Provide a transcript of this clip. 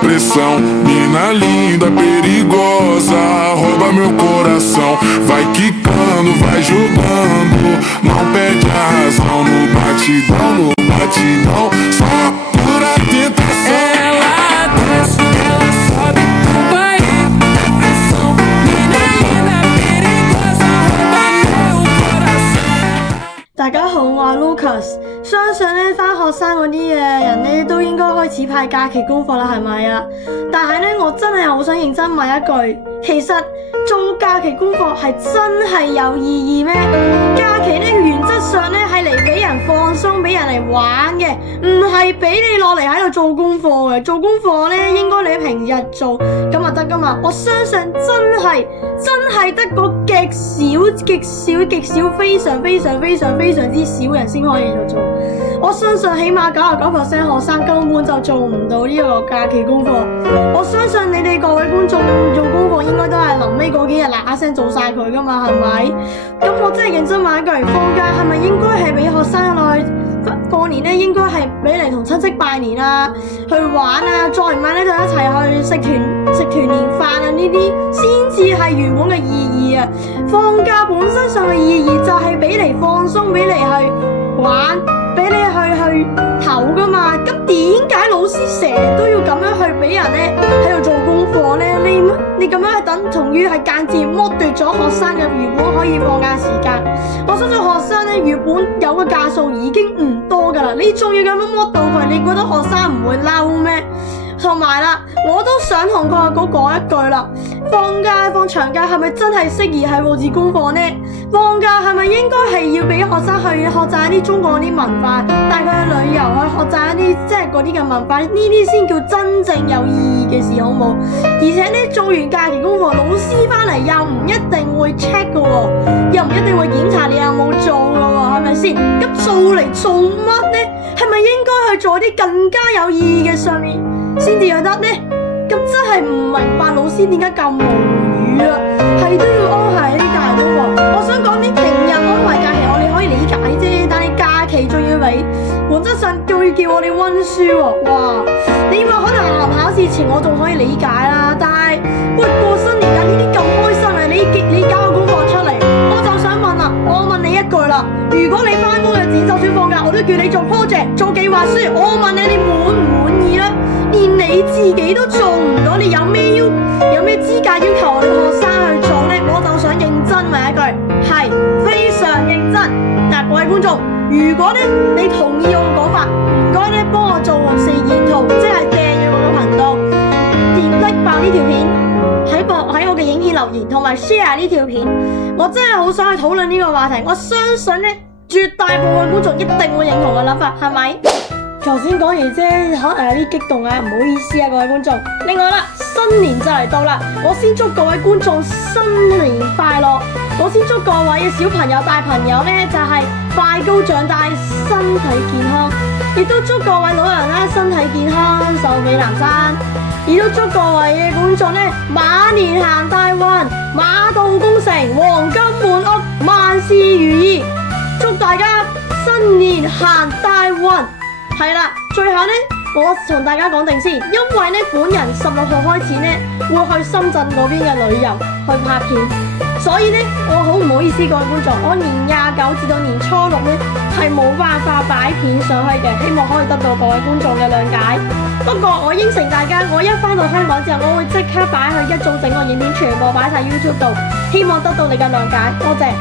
depressão. Mina linda, perigosa, rouba meu coração. Vai quicando, vai jogando, não perde a razão. No batidão, só pura tentação. Ela desce, ela sobe, vai pressão. Mina linda, perigosa, rouba meu coração。大家好，我係 Lucas。相信咧返學生嗰啲嘅人咧都應該開始派假期功課啦，係咪啊？但係咧我真係好想認真問一句，其實做假期功課係真係有意義咩？假期咧原則上咧係嚟俾人放鬆，俾人嚟玩嘅，唔係俾你落嚟喺度做功課嘅。做功課咧應該你喺平日做咁就得噶嘛。我相信真係得個極少非常之少人先可以做。我相信起碼99%學生根本就做唔到呢個假期功課。我相信你哋各位觀眾做功課應該都係臨尾嗰幾日嗱聲做晒佢噶嘛，係咪？咁我真係認真問一句，放假係咪應該係俾學生落去過年咧？應該係俾嚟同親戚拜年啊，去玩啊，再唔係咧就一齊去食團年飯啊，呢啲先至係原本嘅意義啊！放假本身上嘅意義就係俾嚟放鬆，俾嚟去玩，俾你去唞噶嘛。咁點解老師成日都要咁樣去俾人咧喺度做功課咧？你咁樣係等同於係間接剝奪咗學生嘅原本可以放假時間。我相信學生咧原本有嘅假數已經唔多噶啦，你仲要咁樣剝到佢，你覺得學生唔會嬲咩？同埋啦，我都想同佢阿哥講一句啦，放長假係咪真係適宜係佈置功課呢？放假係咪應該係要俾學生去學習一啲中國啲文化，帶佢去旅遊去學習一啲即係嗰啲嘅文化，呢啲先叫真正有意義嘅事，好冇？而且呢，做完假期功課，老師翻嚟又唔一定會 check 嘅喎，又唔一定會檢查你有冇做嘅喎，係咪先？咁做嚟做乜呢？係咪應該去做啲更加有意義嘅上面先至有得呢？咁真係唔明白老師點解咁無語啊！係都要安排啲假期功課。我想講你平日安排假期我哋可以理解啫，但係假期仲要俾本質上叫我哋溫書喎。哇！你話可能考試前我仲可以理解啦，但係喂過新年啊呢啲咁開心啊，你交個功課出嚟，我就想問啦，我問你一句啦，如果你翻工日子就算放假，我都叫你做 project 做計劃書，我問你滿唔滿意啊？連你自己都做唔到，你有咩資格要求我哋學生去做呢？我就想認真問一句，係非常認真。嗱，各位觀眾，如果咧你同意我嘅講法，唔該咧幫我做示意圖，即係訂閱我嘅頻道，點擊爆呢條片，喺我嘅影片留言，同埋 share 呢條片。我真係好想去討論呢個話題，我相信咧絕大部分觀眾一定會認同我嘅諗法，係咪？頭先講完啫，可能有啲激動啊，唔好意思啊，各位觀眾。另外啦，新年就嚟到啦，我先祝各位觀眾新年快樂。我先祝各位嘅小朋友、大朋友呢，就係快高長大，身體健康。亦都祝各位老人啦身體健康，壽比南山。亦都祝各位嘅觀眾呢，馬年行大運，馬到功成，黃金滿屋，萬事如意。祝大家新年行大運。係啦，最後呢，我同大家講定先，因為呢，本人16號開始呢，會去深圳嗰邊嘅旅遊去拍片，所以呢，我好唔好意思各位觀眾，我年29至到年初6呢，係冇辦法擺片上去嘅，希望可以得到各位觀眾嘅諒解。不過我應承大家，我一返到香港之後，我會即刻擺去一早整個影片全部擺晒 YouTube 度，希望得到你嘅諒解，多謝。